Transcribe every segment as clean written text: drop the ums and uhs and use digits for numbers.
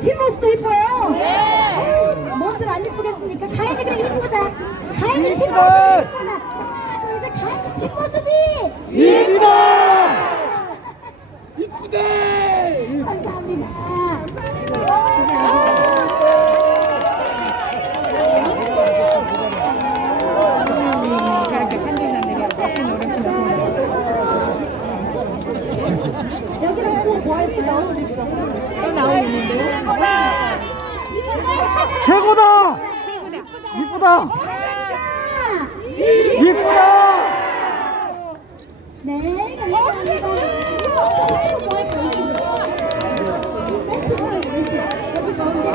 뒷모습도 이뻐요. 뭔들 안 이쁘겠습니까? 가인이 그래 이쁘다. 가인이 뒷모습이 이쁘다. 자, 그럼 이제 가인이 뒷모습이 이쁘다! 이쁘대! 감사합니다. 여기는 뭐 할까요? 최고다! 이쁘다! 이쁘다! 네, 감사합니다. 뭐 할까요? 이 멘트. 여기 가운데.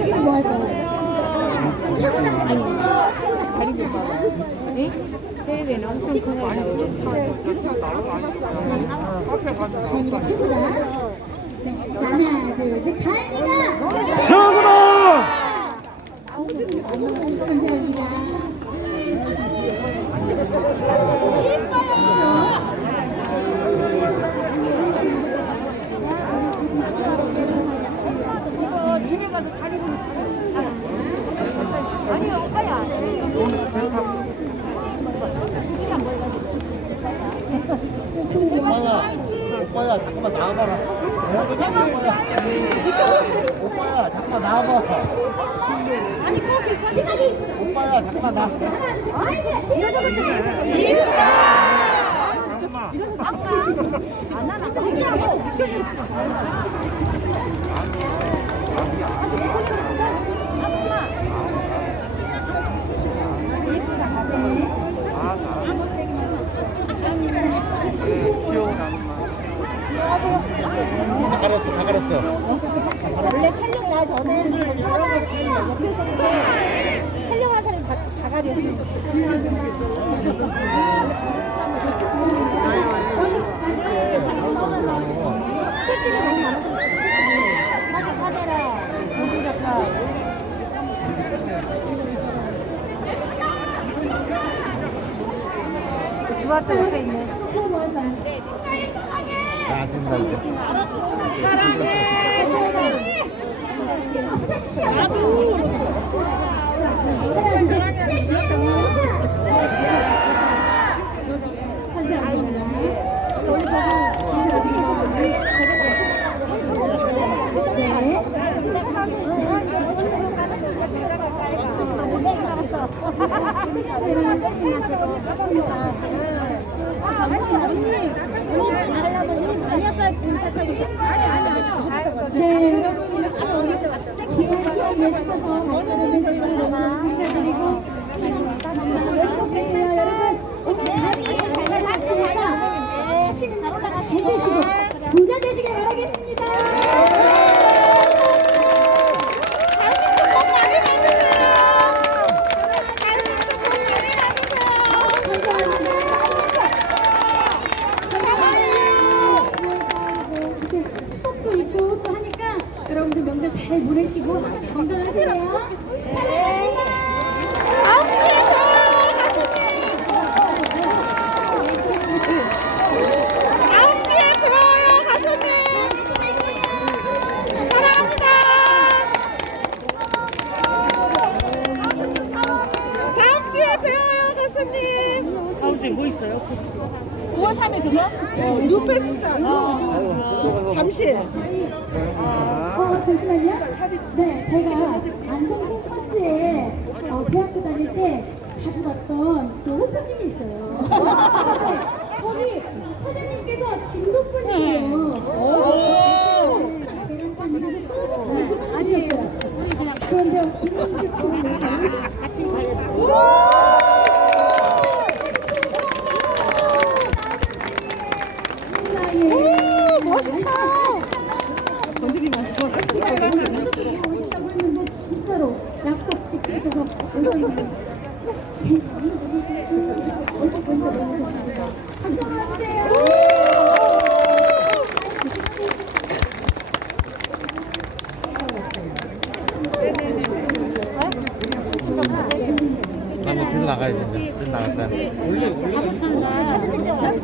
여기는 뭐 할까요? 최고다. 최고다. 가인이가 최고다. 네, 자, 하나, 둘, 셋. 가인이가 최고다! 감사합니다. 집에 가서 다리를 아니 오빠야 오빠야 잠깐만 나와봐라. 오빠야 잠깐만 나와봐. 아니 그거 괜찮아 시각이 오빠야 잠깐만 나. 자, 하나, 둘, 셋. 가인이가 집에서 다 가렸어. 원래 촬영 날 전에 옆에서 촬영한 사람이 다 가렸어 스태프들이 너무 많아서 사진 카메라 공주 작가 주화자 옆에 있네 그거 뭐 할까요? 야, 된다 이제. 섹시하고 자, 하나, 둘, 셋. 섹시하고 네, 여러분 이렇게 오늘 귀한 시간 내주셔서 발걸음 해주셔서 너무너무 감사드리고 건강하고 행복하세요. 여러분 오늘 가인이 잘 봤으니까 하시는 것보다 잘 되시고 부자 되시길 바라겠습니다. 추석도 있고 또 하니까 여러분들 명절 잘 보내시고 항상 건강하세요. 사랑합니다. 다음 주에 뵈요 가수님 사랑합니다 다음 주에 뵈요 가수님 다음 주에 뭐 있어요? 9월 3일 그거? 뉴페스타 잠실 잠시만요. 네, 제가 안성 캠퍼스에 대학교 다닐 때 자주 갔던 그 호프집이 있어요. 근데 거기 사장님께서 진도분이에요. 항상 계란빵 이렇게 서비스를 끊어주셨어요. 그런데 이모님께서 너무 잘해주셨어요. 멋있어 콘서트 오신다고 했는데 진짜로 약속 지키셔서 오셨는데 괜찮아요? 얼굴 보니까 너무 좋습니다. 박수 한번 주세요. 나는 빌로 나가야 된다. 빌로 나갈 거야.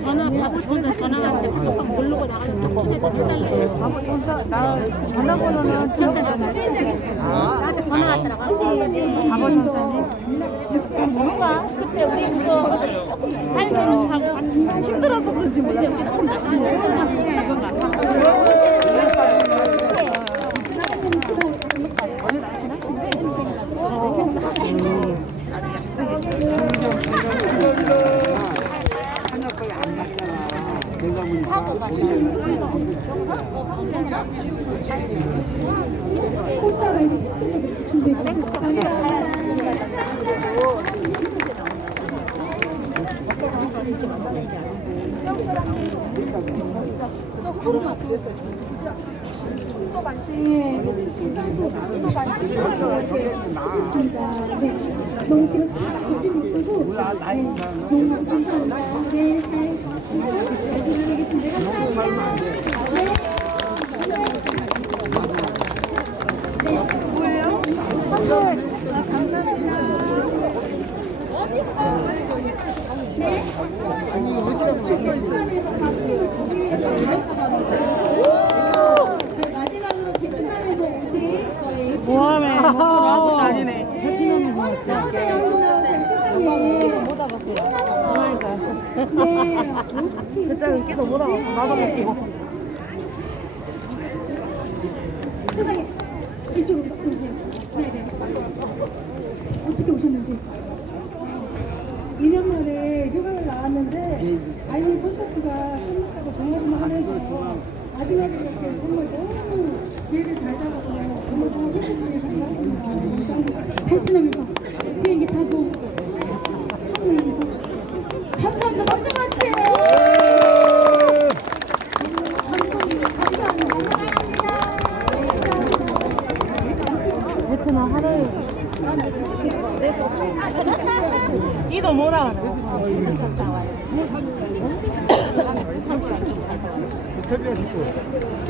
전화 바보처럼 전화하는데 꼭 놀러 나 전화번호는 진짜 나한테 전화 왔더라고. 바보 전사님. 뭔가 그때 우리 그거 사인 결혼식하고 힘들어서 그런지 모르겠어. 꽃다발 핑크색으로 준비해주세요. 감사합니다. 네, 해주셨습니다. 네, 너무 길어서 듣지 못하고 너무 감사합니다. 네, 잘 부탁드리겠습니다. 감사합니다. 네. 베트남에서 가수님을 보기 위해서 오셨다고 합니다. 그래서 저희 마지막으로 베트남에서 오신 저희 모함에 아무것도 아니네. 네, 얼른 나오세요. 얼른 나오세요. 세상에. 못 와봤어요. 네, 어떻게 그 짝은 끼도 못 와봤어. 나도 못 끼고. 세상에 이쪽으로 오세요. 네네. 어떻게 오셨는지. 2년 만에 휴가를 나왔는데 아이돌 콘서트가 끝났다고 정말 하면서 마지막에 이렇게 정말 너무 기회를 잘 잡아서 너무 행복하게 잘 봤습니다. 감사합니다. 베트남에서 비행기 타고 한국에서 감사합니다. 박수 한번 주세요. 감동이에요. 감사합니다. 사랑합니다. 베트남 하루 이도 뭐라 하나? 인터뷰가 있고.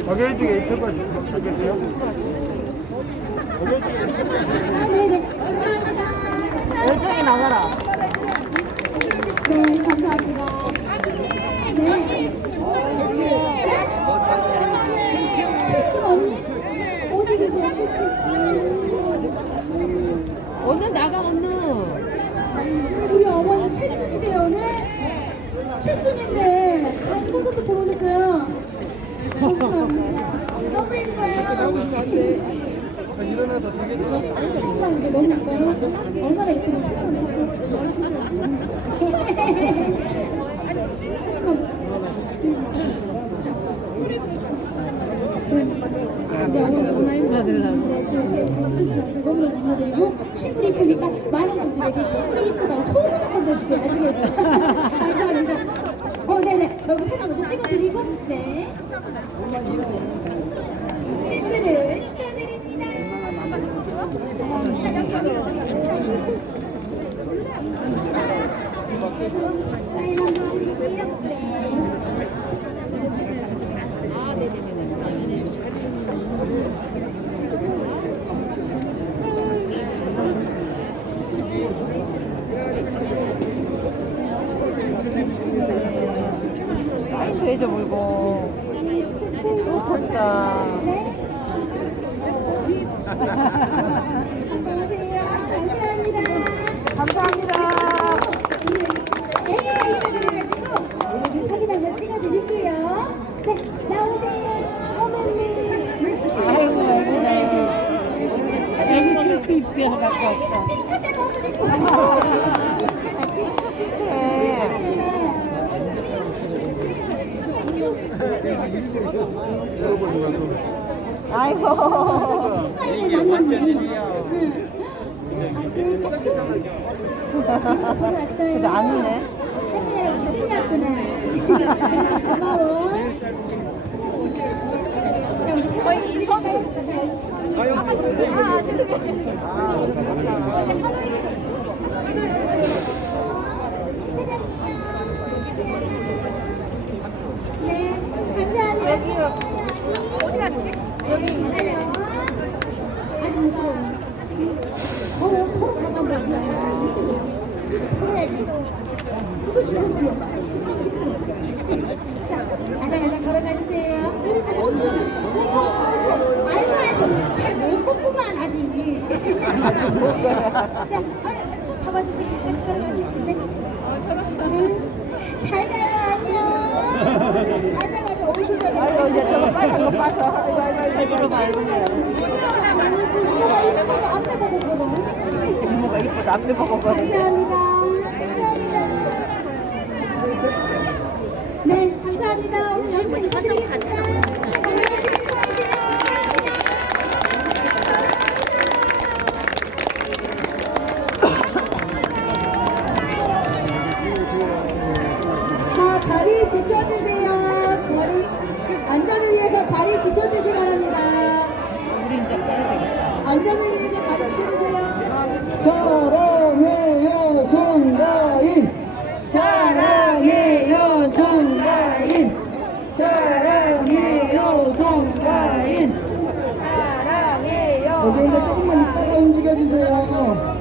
저기 중에 인터뷰가 있고. 저기 있어요? 저기 중에 인터뷰가 있고. 아, 네네. 감사합니다. 열정이 나가라. 네, 감사합니다. 네. 칠순 언니? 어디 계세요, 칠순? 오늘 나가 오늘. 우리 어머니 칠순이세요, 오늘? 칠순인데, 가인이 콘서트 보러 오셨어요. 감사합니다. 너무 예뻐요. 일어나서 되게 칠순인데 너무 예뻐요. 얼마나 예쁜지 표현 하시죠. 이제 어머니 오늘 칠순인데 너무너무 감사드리고 실물이 이쁘니까 많은 분들에게 실물이 이쁘다고 소문 한번 내주세요. 아시겠죠? 감사합니다. 네네. 여기 사진 먼저 찍어드리고 네. 칠순을 축하드립니다. 자, 여기. 사인 한번 드릴게요. 네. 아, 네네네네. 사인도 해줘 물고. 진짜. 건강하세요. 감사합니다. 감사합니다. 애기가 있다 그래가지고 여기 사진 한번 찍어드릴게요. 네, 나오세요. 아이고 애기 핑크 입고 갖고 왔어. 핑크색 옷을 입고 아이고. 저기 순간을 만났네. 응. 아들 깔끔. 이거 보러 왔어요. 근데 안 오네. 카메라에 끌렸구나. 그래서 고마워. 자, 우리 사진 찍을까요? 네, 감사합니다. 어디 갔지? 저기 있나요? 아직 못 보여. 걸어 가만 봐. 걸어야지. 그거 주고 돌려. 자, 아장아장 걸어가 주세요. 아이고, 잘 못 걷고만 하지. 자, 손 잡아주시고 같이 걸어가겠는데. 잘 가요, 안녕. 아장아장 얼굴 잡아. 이제 저거 빨간 거 빠져. 이모가 이쁘다 앞에 보고 걸어. 이모가 이쁘다 앞에 보고 걸어. 감사합니다. 감사합니다. 네, 감사합니다. 오늘 여기서 인사드리겠습니다. 건강하시고 수고하세요. 감사합니다. 자, 자리 지켜주세요. 자리, 안전을 위해서 자리 지켜주시기 바랍니다. 우리 이제 째야 되겠다. 안전을 위해서 자리 지켜주세요. 사랑해요 송가인 사랑해요 송가인 사랑해요 송가인 사랑해요. 여기 이제 조금만 있다가 움직여주세요.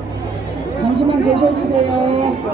잠시만 계셔주세요.